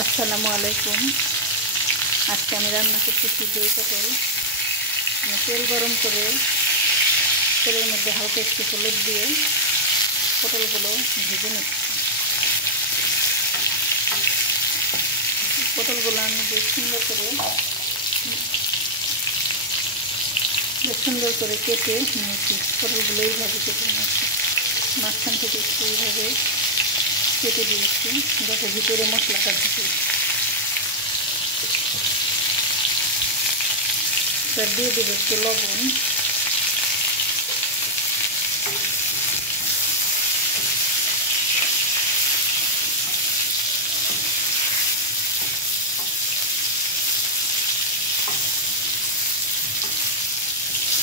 আসসালামু আলাইকুম। আজকে আমি রান্না করতেছি দই পটল। তেল গরম করে তেলের মধ্যে হালকা একটু হলুদ দিয়ে পটলগুলো ভেজে নিচ্ছি। পটলগুলো আমি বেশ সুন্দর করে কেটে নিয়েছি। পটলগুলো এইভাবে কেটে নিয়েছি, মাঝখান থেকে একটু এইভাবে কেটে দিয়েছি যাতে ভিতরে মশলাটা ঢুকে। এবার দিয়ে দেবো একটু লবণ,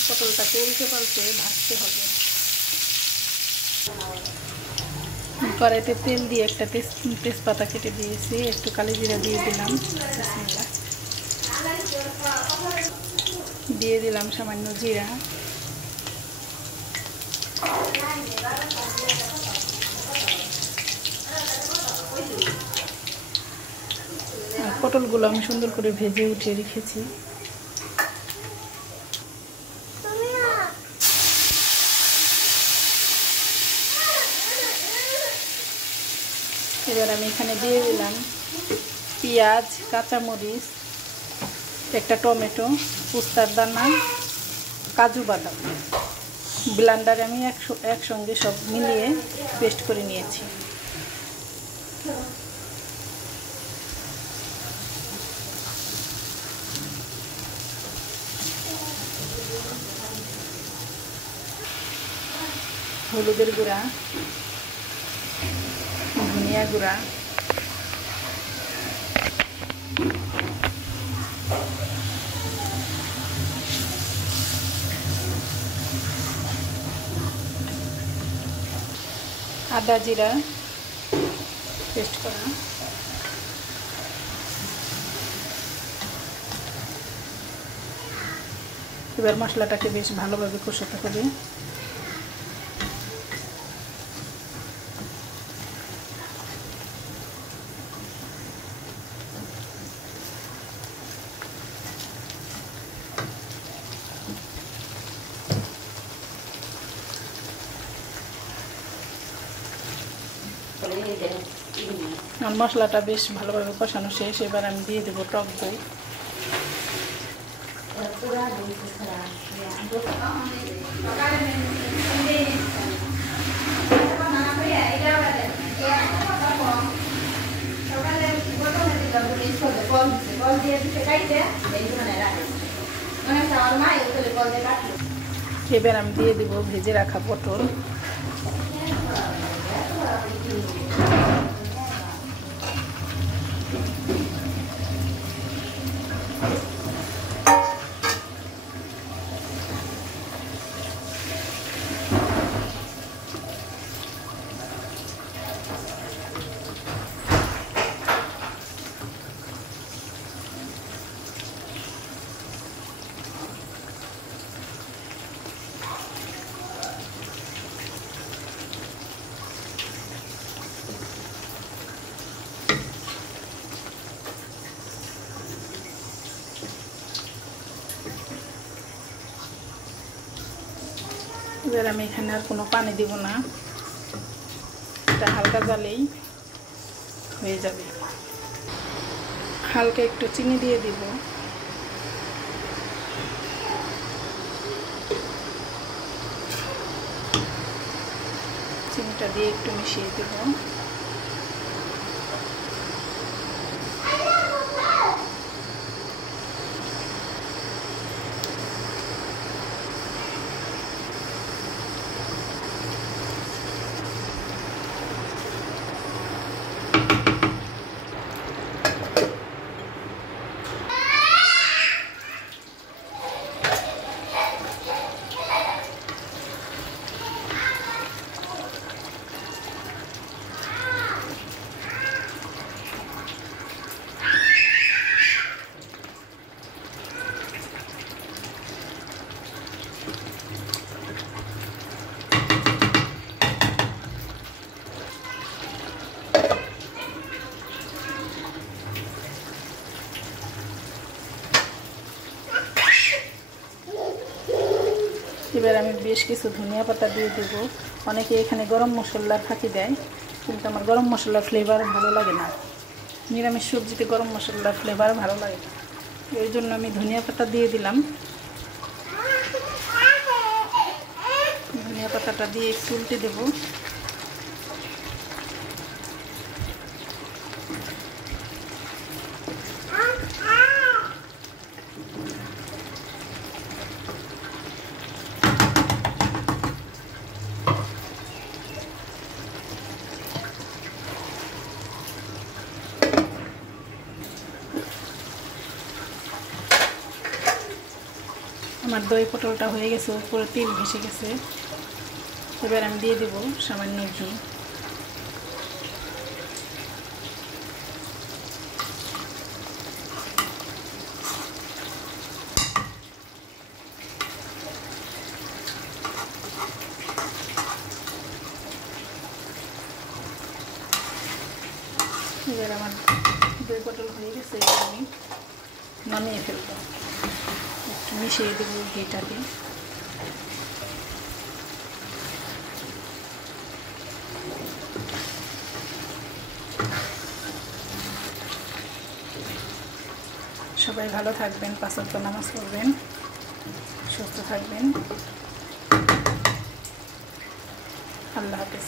পটলটাকে উল্টে পাল্টে ভাজতে হবে। কড়াইতে তেল দিয়ে একটা তেজপাতা কেটে দিয়েছি, একটু কালি জিরা দিয়ে দিলাম, দিয়ে দিলাম সামান্য জিরা, আর পটলগুলো আমি সুন্দর করে ভেজে উঠিয়ে রেখেছি। এবার আমি এখানে দিয়ে দিলাম পেঁয়াজ, কাঁচামরিচ, একটা টমেটো, পোস্তার দানা, কাজু বাদাম। ব্লেন্ডারে আমি একসঙ্গে সব মিলিয়ে পেস্ট করে নিয়েছি। হলুদের গুঁড়া, ধনিয়া গুঁড়া, আদা জিরা পেস্ট করা, এবার মশলাটাকে বেশ ভালোভাবে কষাতে হবে। আর মশলাটা বেশ ভালোভাবে কষানো শেষ। এবার আমি দিয়ে দেবো টক দই। এবার আমি দিয়ে দেবো ভেজে রাখা পটল। এবার আমি এখানে আর কোনো পানি দিব না, এটা হালকা জালেই হয়ে যাবে। হালকা একটু চিনি দিয়ে দিব, চিনিটা দিয়ে একটু মিশিয়ে দেব। এবার আমি বেশ কিছু ধনিয়া পাতা দিয়ে দেবো। অনেকে এখানে গরম মশলা ফাঁকি দেয়, কিন্তু আমার গরম মশলার ফ্লেভার ভালো লাগে না। নিরামিষ সবজিতে গরম মশলার ফ্লেভার ভালো লাগে না, এই জন্য আমি ধনিয়া পাতা দিয়ে দিলাম। ধনিয়া পাতাটা দিয়ে একটু উল্টে দেবো। আমার দই পটলটা হয়ে গেছে, উপরে তেল ভেসে গেছে। এবার আমি দিয়ে দেবো সামান্য ঘি। এবার আমার দই পটল হয়ে গেছে, এবার আমি নামিয়ে ফেলবো। একটু মিশিয়ে দেবো ঘিটাকে। সবাই ভালো থাকবেন, 5 ওয়াক্ত নামাজ পড়বেন, সুস্থ থাকবেন। আল্লাহ হাফেজ।